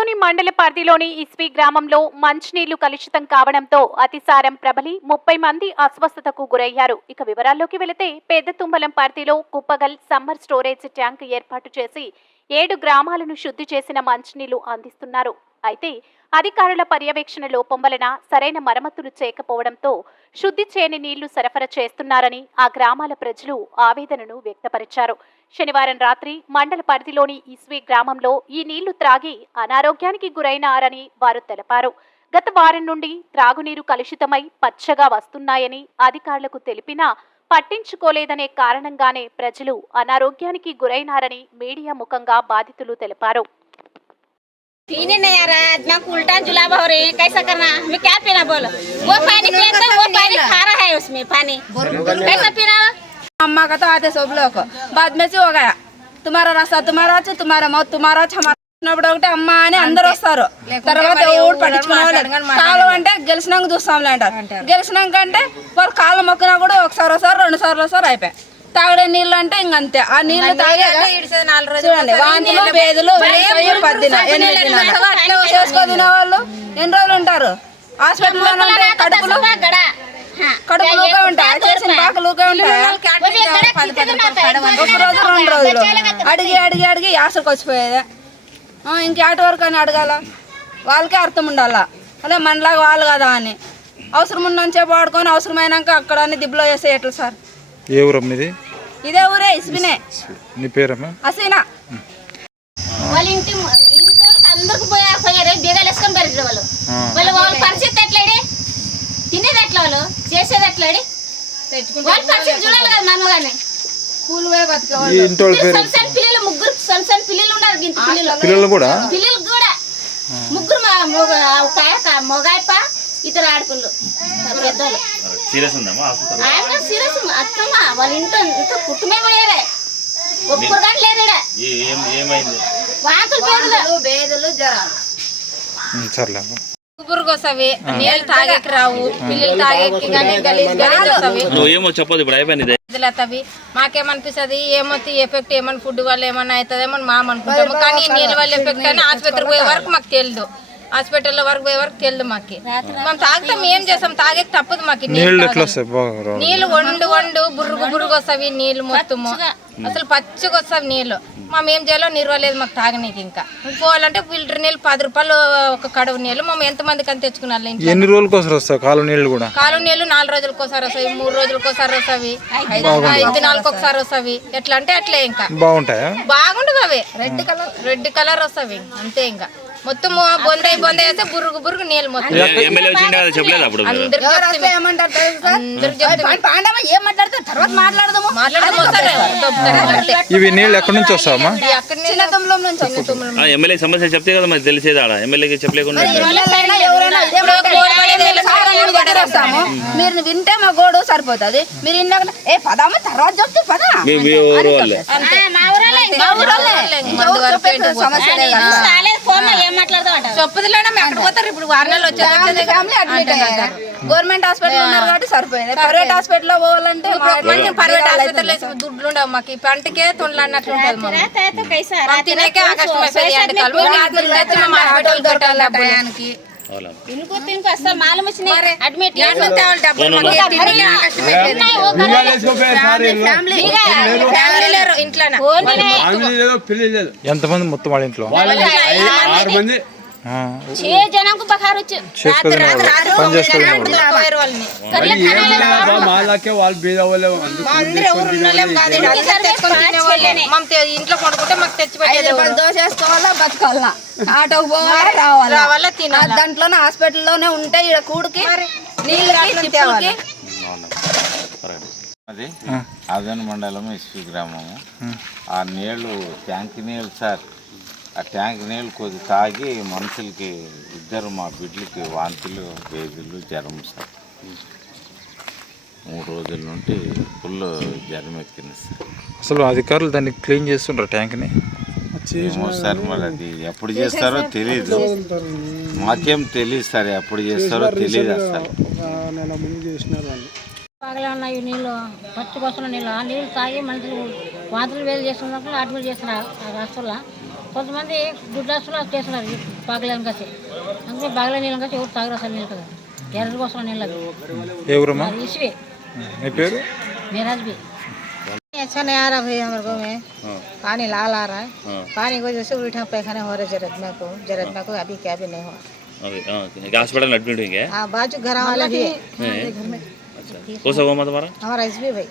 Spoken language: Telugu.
ఆదోని మండల పరిధిలోని ఇస్వి గ్రామంలో మంచినీళ్లు కలుషితం కావడంతో అతిసారం ప్రబలి 30 మంది అస్వస్థతకు గురయ్యారు. ఇక వివరాల్లోకి వెళితే పెద్దతుంబలం పరిధిలో కుప్పగల్ సమ్మర్ స్టోరేజ్ ట్యాంక్ ఏర్పాటు చేసి 7 గ్రామాలను శుద్ధి చేసిన మంచినీళ్లు అందిస్తున్నారు. అయితే అధికారుల పర్యవేక్షణ లోపం వలన సరైన మరమ్మతులు చేయకపోవడంతో శుద్ధి చేయని నీళ్లు సరఫరా చేస్తున్నారని ఆ గ్రామాల ప్రజలు ఆవేదనను వ్యక్తపరిచారు. శనివారం రాత్రి మండల పరిధిలోని ఇస్వి గ్రామంలో ఈ నీళ్లు త్రాగి అనారోగ్యానికి గురైనారని వారు తెలిపారు. గత వారం నుండి త్రాగునీరు కలుషితమై పచ్చగా వస్తున్నాయని అధికారులకు తెలిపినా పట్టించుకోలేదనే కారణంగానే ప్రజలు అనారోగ్యానికి గురైనారని మీడియా ముఖంగా బాధితులు తెలిపారు. पीने नहीं आ रहा है, दिमाग उल्टा जुलाब हो रही है, कैसा करना? हमें क्या पीना बोलो? वो पानी पिया वो पानी खारा है उसमें पानी कैसा पीना? अम्मा का तो आते सब लोग बाद में से हो गया तुम्हारा रास्ता तुम्हारा तुम्हारा मौत तुम्हारा हमारे అమ్మ అని అందరు వస్తారు. తర్వాత ఎవరు పట్టించుకునే కాలు అంటే గెలిచినాక చూస్తాంలే అంటారు. గెలిచినాక అంటే వాళ్ళు కాళ్ళు మొక్కినా కూడా ఒకసారి వస్తారు 2 సార్లు వస్తారు అయిపోయి. తాగడే నీళ్ళు అంటే ఇంకంతే. ఆ నీళ్లు తాగే చూడండి వాంతులు బేదులు చేసుకో తినే వాళ్ళు ఎన్ని రోజులు ఉంటారు హాస్పిటల్లో? కడుపులు లూకే ఉంటాయి, చేసిన పాక లూకే ఉంటాయి. 1 రోజు 2 రోజులు అడిగి అడిగి అడిగి యాసకు వచ్చిపోయేది. ఇంకేటి వరకు అని అడగాల, వాళ్ళకే అర్థం ఉండాలా. అదే మనలాగా వాళ్ళు కదా అని అవసరం ఉన్నంచే వాడుకొని అవసరమైనాక అక్కడ అన్ని దిబ్బలో వేస్తే ఎట్లా సార్? ఏ ఊరమ్మ ఇది? ఇదే ఊరే ఇస్బినే. నీ పేరమ్మా? అసీనా. వాళ్ళ ఇంటి అందరికి పోయారు బీగాలు వేసుకొని పెరిగిన వాళ్ళు వాళ్ళ పరిస్థితి ఎట్లాడి తినేది ఎట్లా వాళ్ళు చేసేది ఎట్లాడి వాళ్ళ పరిస్థితి చూడాలి కదా మనగానే. పిల్లలు ముగ్గురు సొంత పిల్లలు ఉన్నారు. పిల్లలు కూడా ముగ్గురు మొగాయప ఇతరు ఆడపిల్లలు పెద్దోళ్ళు. సీరియస్ అత్తమ్మా వాళ్ళ ఇంట్లో కుటుంబే పోయారే ఒక్కరు కానీ లేరు. వాంతులు బేదులు జ్వరాలు పురుగు వస్తావి, నీళ్ళు తాగేకి రావు, పిల్లలు తాగేకి కానీ గలీజ్ వస్తావి. మాకేమనిపిస్తుంది ఏమో ఎఫెక్ట్ ఏమన్నా ఫుడ్ వల్ల ఏమన్నా అవుతుందేమో మామ అనుకుంటాము. కానీ నీళ్ళ వల్ల ఎఫెక్ట్ అని ఆసుపత్రికి పోయే వరకు మాకు తెలియదు. హాస్పిటల్లో వరకు పోయే వరకు తెలియదు మాకు. మేము తాగుతాం ఏం చేస్తాం, తాగేకి తప్పదు మాకు. నీళ్ళు వండు బుర్రుగు వస్తావి నీళ్ళు మొత్తము అసలు పచ్చగా వస్తాయి నీళ్ళు. మేము ఏం చేయాలో నిర్వలేదు మాకు తాగనీకి. ఇంకా పోవాలంటే ఫిల్టర్ నీళ్ళు 10 రూపాయలు ఒక కడువు నీళ్ళు. మేము ఎంతమందికి అని తెచ్చుకున్నాం. ఎన్ని రోజులకు ఒకసారి వస్తాయి కాలువ నీళ్ళు? కూడా కాలువ నీళ్ళు 4 రోజులకు ఒకసారి వస్తాయి, 3 రోజులకు ఒకసారి వస్తాయి, 5 దినాలకు ఒకసారి వస్తాయి. ఎట్లా అంటే అట్లే ఇంకా బాగుంటాయా? బాగుంటది. అవి రెడ్ కలర్ వస్తాయి అంతే. ఇంకా మొత్తం బొందై వేస్తే బురుగు నీళ్ళు మొత్తం. ఇవి నీళ్ళు ఎక్కడి నుంచి వస్తామా? ఎమ్మెల్యే సమస్య చెప్తే కదా మరి తెలిసేది. ఆడ ఎమ్మెల్యేకి చెప్పలేకుండా మీరు వింటే మా గోడు సరిపోతుంది. మీరు ఇందాక పదామా తర్వాత చెప్తే పదా చెప్పదులేనా ఎక్కడ పోతారు. ఇప్పుడు వారణాలు వచ్చే గవర్నమెంట్ హాస్పిటల్ ఉన్నారు కాబట్టి సరిపోయింది. ప్రైవేట్ హాస్పిటల్ పోవాలంటే ప్రైవేట్ హాస్పిటల్ దుడ్లు ఉండవు మాకు. ఈ పంటకే తొండలు అన్నట్లు ఉంటుంది. తినేకే హాస్పిటల్ అసలు మాలం వచ్చినాయి అడ్మిట్ ఎంతమంది మొత్తం వాళ్ళ ఇంట్లో? 6 జనంకు బఖార్ వచ్చి ఇంట్లో పడుకుంటే మాకు తెచ్చి దోశ వేసుకోవాలా బతకాలా, ఆటోకి పోవాలా రావాలా తినాలి. దాంట్లోనే హాస్పిటల్లోనే ఉంటే ఇక్కడ కూడికి నీళ్ళు. అది ఆదోని మండలం ఇస్వి గ్రామము. ఆ నీళ్లు ట్యాంక్ నీళ్ళు సార్. ఆ ట్యాంక్ నీళ్ళు కొద్ది తాగి మనుషులకి 2 మా బిడ్డలకి వాంతులు బేదులు జ్వరం సార్. 3 రోజుల నుండి ఫుల్ జ్వరం ఎక్కింది సార్. అసలు అధికారులు దాన్ని క్లీన్ చేస్తుంటారు ట్యాంక్ని? సార్ మరి అది ఎప్పుడు చేస్తారో తెలీదు, మాకేం తెలియదు సార్. ఎప్పుడు చేస్తారో తెలియదు అసలు. బాగా ఉన్నాయి నీళ్ళు, పచ్చి బస్సుల నీళ్ళు. ఆ నీళ్ళు తాగి మనుషులు వాంతులు వేలు చేస్తున్నప్పుడు అడ్మిట్ చేస్తున్నారు ఆ రాష్ట్రంలో. కొంతమంది గుడ్లాసులు చేస్తున్నారు బాగలేని కసి అందుకే బాగలే నీళ్ళు కసి ఎవరు తాగరు అసలు నీళ్ళు కదా ఎర్ర కోసం నీళ్ళు అవి ఏ ఊరమ్మా? ఇసువే మీ పేరు? मेराज भी अच्छा नहीं आ रहा भाई हमारे गाँव में पानी लाल आ रहा है पानी की वजह से उल्टा पैखाना हो रहा है जरत में को अभी क्या भी नहीं हुआ अभी हॉस्पिटल में एडमिट हुए हाँ बाजू घर वाले भी है अच्छा कौन सा हुआ तुम्हारा? हमारा एसबी भाई